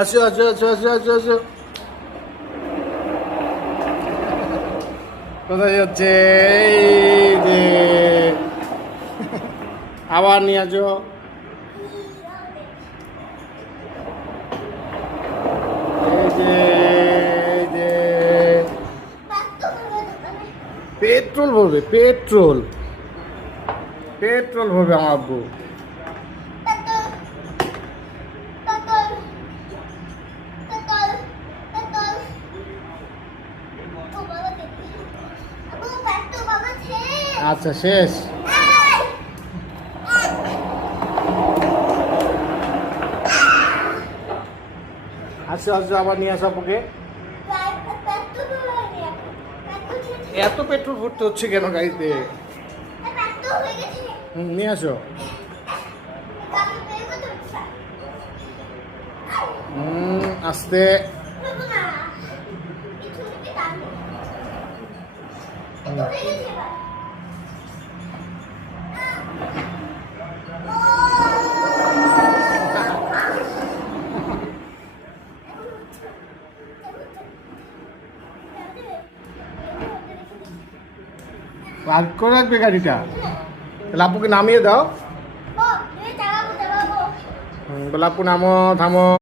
আসো আসো আসো আসো আসো আসো। কোথায় যাচ্ছে? এই যে আবার নিয়ে আসো। এই যে এই যে পেট্রোল ভরবে, পেট্রোল পেট্রোল ভরবে আমার আব্বু। আচ্ছা শেষ। আসো আসো আবার নিয়ে আসো আপুকে। এত পেট্রোল ভরতে হচ্ছে কেন গাড়িতে? নিয়ে আসো। আস্তে। পার্ক করে রাখবে গাড়িটা? তাহলে আপুকে নামিয়ে দাও। বলে আপু নামো, থামো।